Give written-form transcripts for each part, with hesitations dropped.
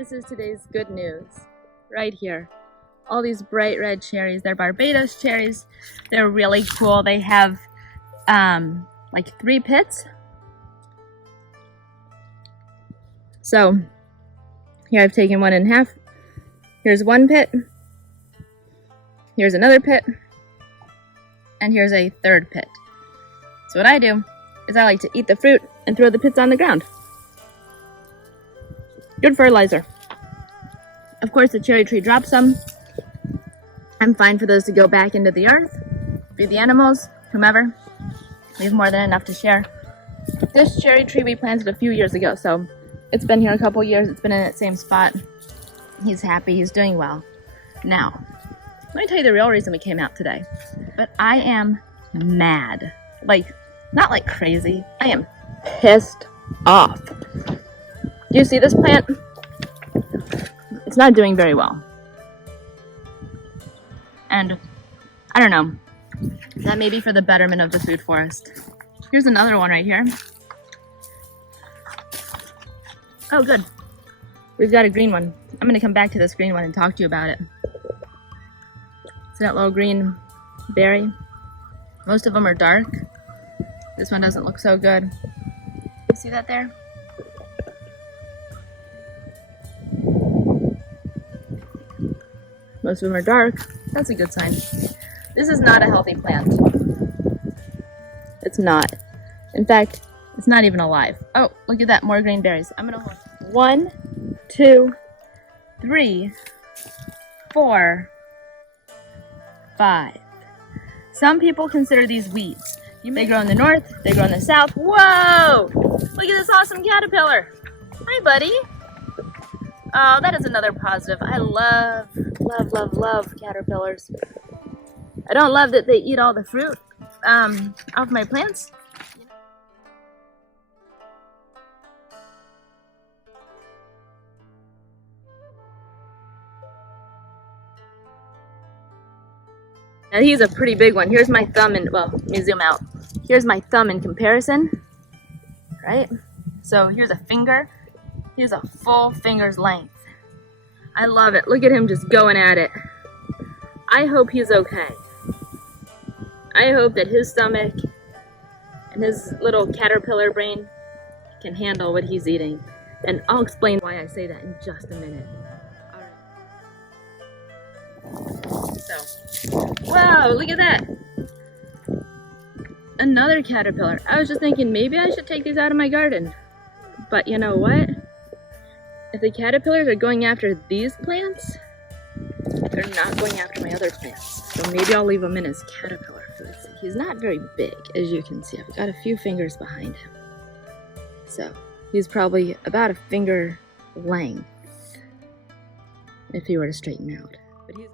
This is today's good news. Right here. All these bright red cherries. They're Barbados cherries. They're really cool. They have like 3 pits. So here I've taken one in half. Here's one pit. Here's another pit. And here's a 3rd pit. So what I do is I like to eat the fruit and throw the pits on the ground. Good fertilizer. Of course, the cherry tree drops some. I'm fine for those to go back into the earth, feed the animals, whomever. We have more than enough to share. This cherry tree we planted a few years ago, so it's been here a couple years. It's been in that same spot. He's happy. He's doing well. Now, let me tell you the real reason we came out today. But I am mad. Like, not like crazy. I am pissed off. Do you see this plant? It's not doing very well. And I don't know. That may be for the betterment of the food forest. Here's another one right here. Oh, good. We've got a green one. I'm going to come back to this green one and talk to you about it. See that little green berry? Most of them are dark. This one doesn't look so good. You see that there? Most of them are dark. That's a good sign. This is not a healthy plant. It's not. In fact, it's not even alive. Oh, look at that, more green berries. I'm gonna hold 1, 2, 3, 4, 5. Some people consider these weeds. They grow in the north, they grow in the south. Whoa! Look at this awesome caterpillar. Hi, buddy. Oh, that is another positive. I love caterpillars. I don't love that they eat all the fruit off my plants. Now he's a pretty big one. Here's my thumb and, well, let me zoom out. Here's my thumb in comparison, right? So here's a finger. Here's a full finger's length. I love it. Look at him just going at it. I hope he's okay. I hope that his stomach and his little caterpillar brain can handle what he's eating. And I'll explain why I say that in just a minute. Alright. So, whoa, look at that. Another caterpillar. I was just thinking maybe I should take these out of my garden. But you know what? If the caterpillars are going after these plants, they're not going after my other plants. So maybe I'll leave him in as caterpillar food. He's not very big, as you can see. I've got a few fingers behind him. So he's probably about a finger length if he were to straighten out. But he's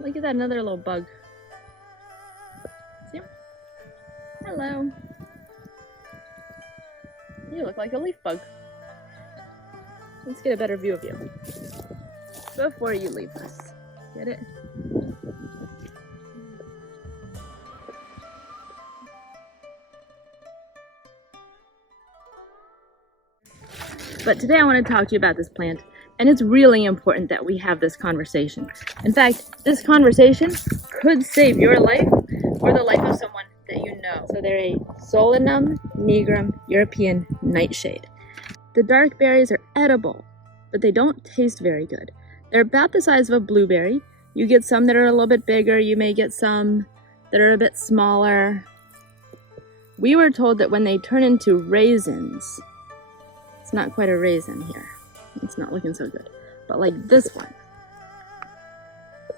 look at that, another little bug. See him? Hello. You look like a leaf bug. Let's get a better view of you before you leave us. Get it? But today I want to talk to you about this plant. And it's really important that we have this conversation. In fact, this conversation could save your life or the life of someone that you know. So they're a Solanum, Nigrum, European nightshade. The dark berries are edible, but they don't taste very good. They're about the size of a blueberry. You get some that are a little bit bigger. You may get some that are a bit smaller. We were told that when they turn into raisins, it's not quite a raisin here. It's not looking so good. But like this one.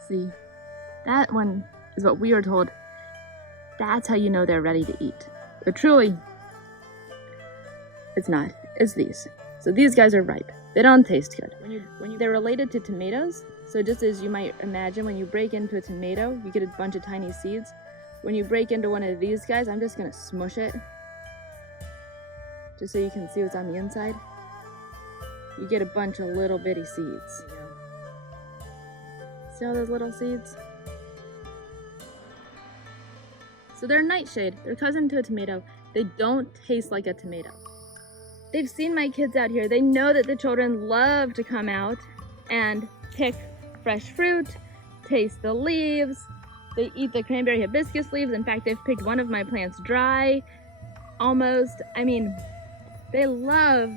See? That one is what we were told. That's how you know they're ready to eat. But truly, it's not. It's these. So these guys are ripe. They don't taste good. They're related to tomatoes. So just as you might imagine, when you break into a tomato, you get a bunch of tiny seeds. When you break into one of these guys, I'm just gonna smush it, just so you can see what's on the inside. You get a bunch of little bitty seeds. See all those little seeds? So they're a nightshade. They're cousin to a tomato. They don't taste like a tomato. They've seen my kids out here. They know that the children love to come out and pick fresh fruit, taste the leaves. They eat the cranberry hibiscus leaves. In fact, they've picked one of my plants dry, almost. I mean, they love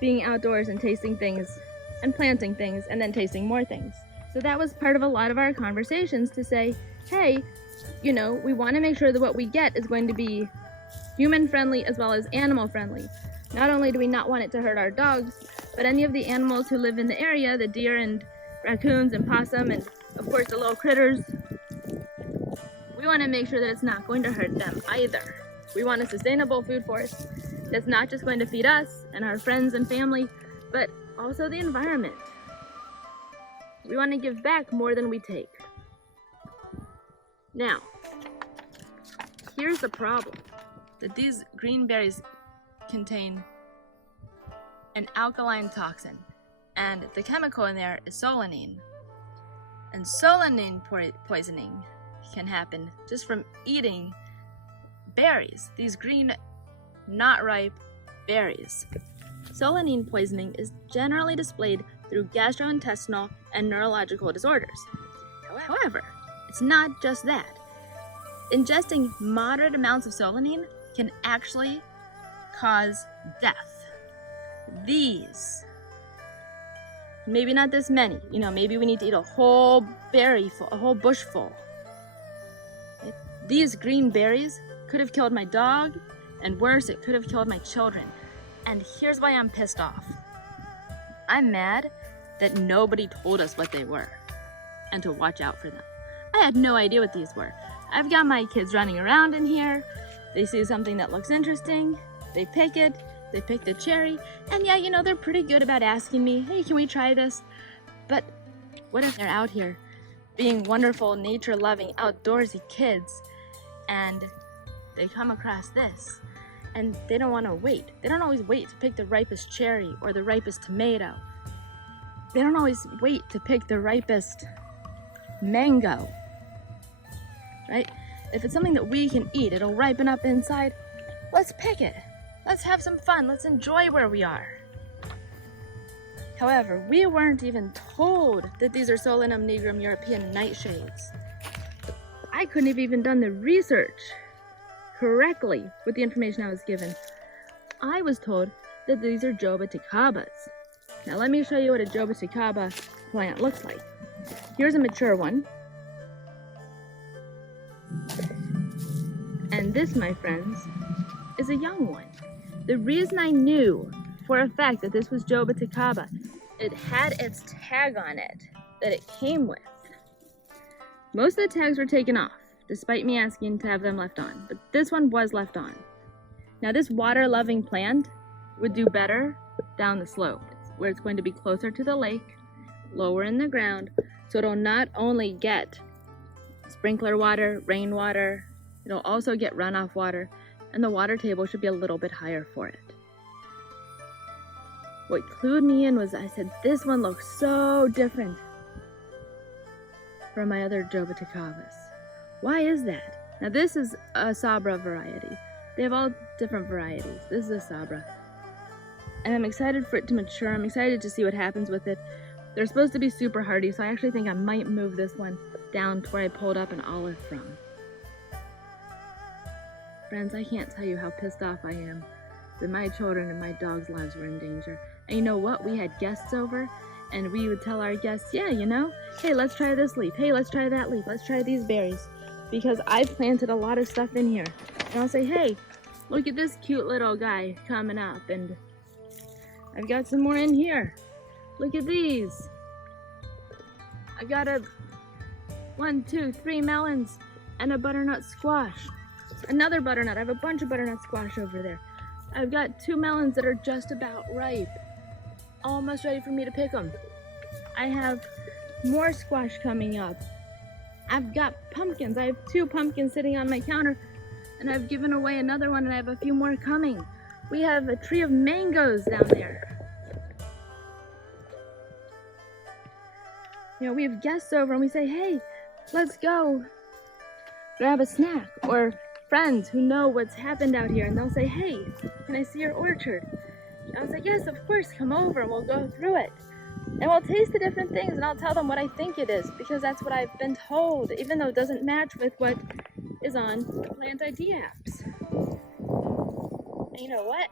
being outdoors and tasting things and planting things and then tasting more things. So that was part of a lot of our conversations to say, hey, you know, we want to make sure that what we get is going to be human friendly as well as animal friendly. Not only do we not want it to hurt our dogs, but any of the animals who live in the area, the deer and raccoons and possum and of course the little critters, we want to make sure that it's not going to hurt them either. We want a sustainable food forest that's not just going to feed us and our friends and family, but also the environment. We want to give back more than we take. Now, here's the problem. That these green berries contain an alkaline toxin, and the chemical in there is solanine. And solanine poisoning can happen just from eating berries, these green, not ripe berries. Solanine poisoning is generally displayed through gastrointestinal and neurological disorders. However, it's not just that. Ingesting moderate amounts of solanine can actually cause death. These, maybe not this many, you know, maybe we need to eat a whole berry full, a whole bush full. These green berries could have killed my dog, and worse, it could have killed my children. And here's why I'm pissed off. I'm mad that nobody told us what they were and to watch out for them. I had no idea what these were. I've got my kids running around in here. They see something that looks interesting. They pick it. They pick the cherry. And yeah, you know, they're pretty good about asking me, hey, can we try this? But what if they're out here being wonderful, nature-loving, outdoorsy kids, and they come across this, and they don't want to wait. They don't always wait to pick the ripest cherry or the ripest tomato. They don't always wait to pick the ripest mango, right? If it's something that we can eat, it'll ripen up inside. Let's pick it. Let's have some fun. Let's enjoy where we are. However, we weren't even told that these are Solanum, Nigrum, European nightshades. I couldn't have even done the research correctly with the information I was given. I was told that these are jaboticabas. Now let me show you what a jaboticaba plant looks like. Here's a mature one. And this, my friends, is a young one. The reason I knew for a fact that this was jaboticaba, it had its tag on it that it came with. Most of the tags were taken off, despite me asking to have them left on, but this one was left on. Now this water-loving plant would do better down the slope, where it's going to be closer to the lake, lower in the ground, so it'll not only get sprinkler water, rainwater, it'll also get runoff water, and the water table should be a little bit higher for it. What clued me in was I said, this one looks so different from my other jaboticabas. Why is that? Now this is a Sabra variety. They have all different varieties. This is a Sabra. And I'm excited for it to mature. I'm excited to see what happens with it. They're supposed to be super hardy, so I actually think I might move this one down to where I pulled up an olive from. Friends, I can't tell you how pissed off I am that my children and my dog's lives were in danger. And you know what? We had guests over, and we would tell our guests, yeah, you know, hey, let's try this leaf. Hey, let's try that leaf. Let's try these berries. Because I've planted a lot of stuff in here. And I'll say, hey, look at this cute little guy coming up. And I've got some more in here. Look at these. I got 1, 2, 3 melons and a butternut squash. Another butternut. I have a bunch of butternut squash over there. I've got 2 melons that are just about ripe. Almost ready for me to pick them. I have more squash coming up. I've got pumpkins. I have 2 pumpkins sitting on my counter, and I've given away another one, and I have a few more coming. We have a tree of mangoes down there. You know, we have guests over and we say, hey, let's go grab a snack. Or friends who know what's happened out here, and they'll say, hey, can I see your orchard? And I was like, yes, of course, come over and we'll go through it. And we'll taste the different things, and I'll tell them what I think it is, because that's what I've been told, even though it doesn't match with what is on the plant ID apps. And you know what?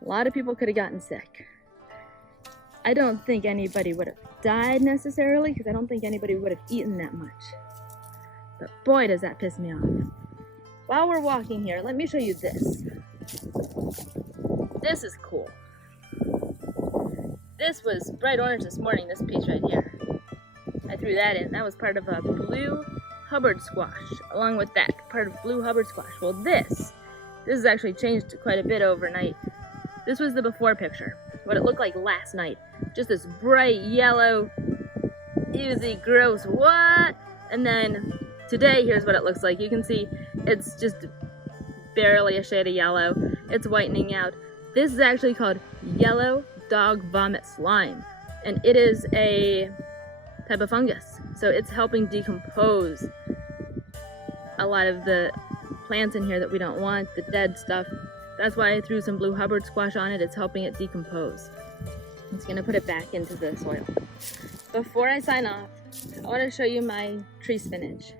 A lot of people could have gotten sick. I don't think anybody would have died necessarily, because I don't think anybody would have eaten that much. But boy, does that piss me off. While we're walking here, let me show you this. This is cool. This was bright orange this morning, this piece right here. I threw that in. That was part of a blue Hubbard squash, along with that, part of blue Hubbard squash. Well, this has actually changed quite a bit overnight. This was the before picture, what it looked like last night. Just this bright yellow, oozy, gross, what? And then today, here's what it looks like. You can see it's just barely a shade of yellow. It's whitening out. This is actually called yellow dog vomit slime, and it is a type of fungus. So it's helping decompose a lot of the plants in here that we don't want, the dead stuff. That's why I threw some blue Hubbard squash on it. It's helping it decompose. I'm just gonna put it back into the soil. Before I sign off, I want to show you my tree spinach.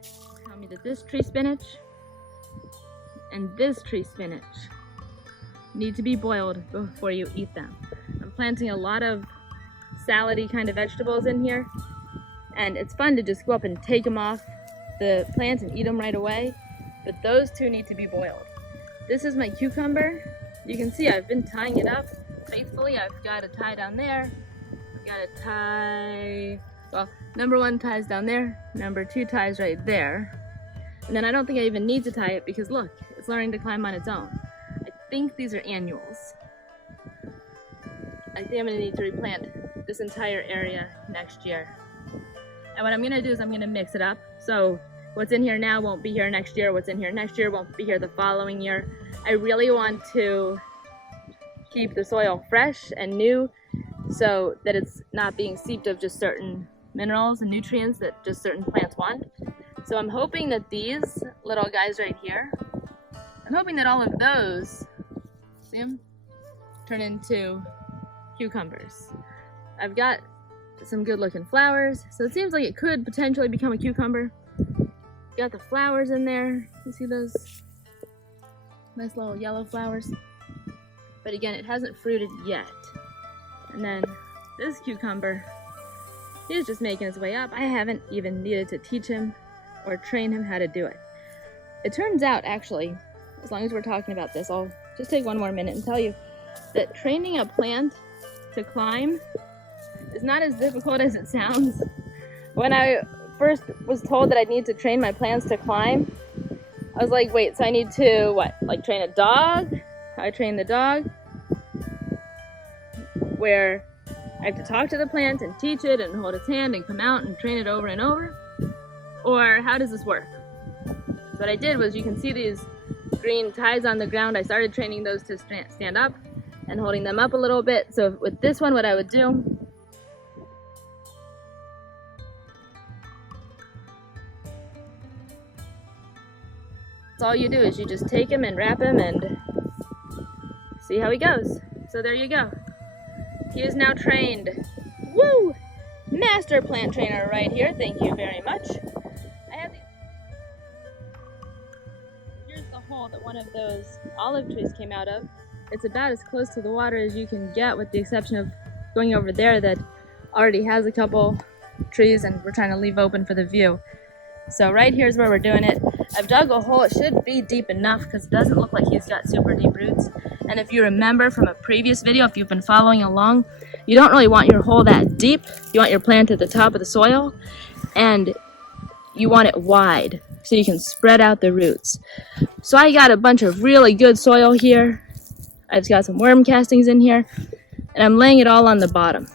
Tell me that this tree spinach and this tree spinach need to be boiled before you eat them. I'm planting a lot of salad-y kind of vegetables in here, and it's fun to just go up and take them off the plant and eat them right away, but those 2 need to be boiled. This is my cucumber. You can see I've been tying it up faithfully. I've got a tie down there. I've got a tie, well, number 1 ties down there, number 2 ties right there. And then I don't think I even need to tie it because look, it's learning to climb on its own. I think these are annuals. I think I'm gonna need to replant this entire area next year. And what I'm gonna do is I'm gonna mix it up. So what's in here now won't be here next year. What's in here next year won't be here the following year. I really want to keep the soil fresh and new so that it's not being seeped of just certain minerals and nutrients that just certain plants want. So I'm hoping that these little guys right here, I'm hoping that all of those, see them, turn into cucumbers. I've got some good looking flowers, so it seems like it could potentially become a cucumber. Got the flowers in there. You see those nice little yellow flowers? But again, it hasn't fruited yet. And then this cucumber, he's just making his way up. I haven't even needed to teach him or train him how to do it. It turns out, actually, as long as we're talking about this, I'll just take one more minute and tell you that training a plant to climb is not as difficult as it sounds. When I first was told that I need to train my plants to climb, I was like, wait, so I need to, what, like train a dog? How I train the dog? Where I have to talk to the plant and teach it and hold its hand and come out and train it over and over? Or how does this work? So what I did was, you can see these green ties on the ground. I started training those to stand up and holding them up a little bit. So with this one, what I would do, all you do is you just take him and wrap him and see how he goes. So there you go. He is now trained. Woo! Master plant trainer right here. Thank you very much. Here's the hole that one of those olive trees came out of. It's about as close to the water as you can get, with the exception of going over there that already has a couple trees and we're trying to leave open for the view. So right here's where we're doing it. I've dug a hole. It should be deep enough because it doesn't look like he's got super deep roots. And if you remember from a previous video, if you've been following along, you don't really want your hole that deep. You want your plant at the top of the soil, and you want it wide. so you can spread out the roots. So I got a bunch of really good soil here. I've got some worm castings in here, and I'm laying it all on the bottom.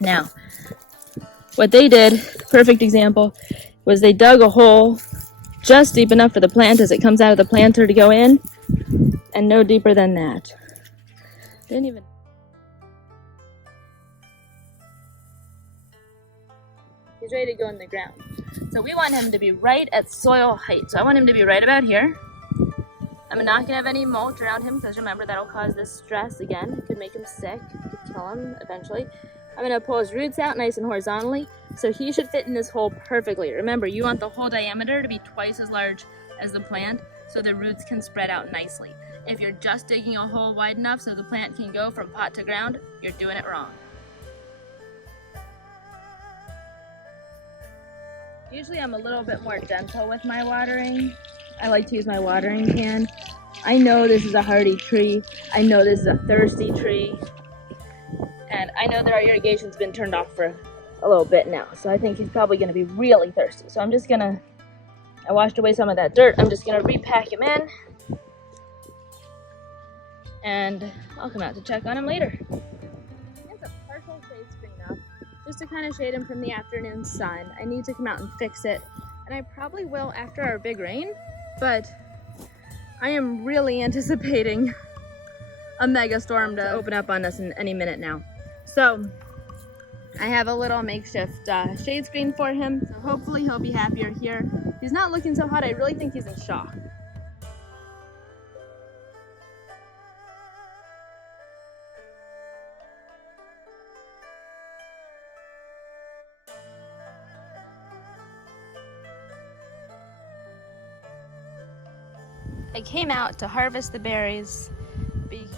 Now, what they did, perfect example, was they dug a hole just deep enough for the plant as it comes out of the planter to go in, and no deeper than that. Didn't even... He's ready to go in the ground. So we want him to be right at soil height. So I want him to be right about here. I'm not going to have any mulch around him because remember that'll cause this stress again. It could make him sick, it could kill him eventually. I'm going to pull his roots out nice and horizontally. So he should fit in this hole perfectly. Remember, you want the hole diameter to be twice as large as the plant so the roots can spread out nicely. If you're just digging a hole wide enough so the plant can go from pot to ground, you're doing it wrong. Usually I'm a little bit more gentle with my watering. I like to use my watering can. I know this is a hardy tree. I know this is a thirsty tree. And I know that our irrigation's been turned off for a little bit now. So I think he's probably going to be really thirsty. So I'm just going to, I washed away some of that dirt. I'm just going to repack him in. And I'll come out to check on him later. He has a partial shade screen up, just to kind of shade him from the afternoon sun. I need to come out and fix it. And I probably will after our big rain. But I am really anticipating a mega storm to open up on us in any minute now. So I have a little makeshift shade screen for him. So hopefully he'll be happier here. He's not looking so hot. I really think he's in shock. I came out to harvest the berries because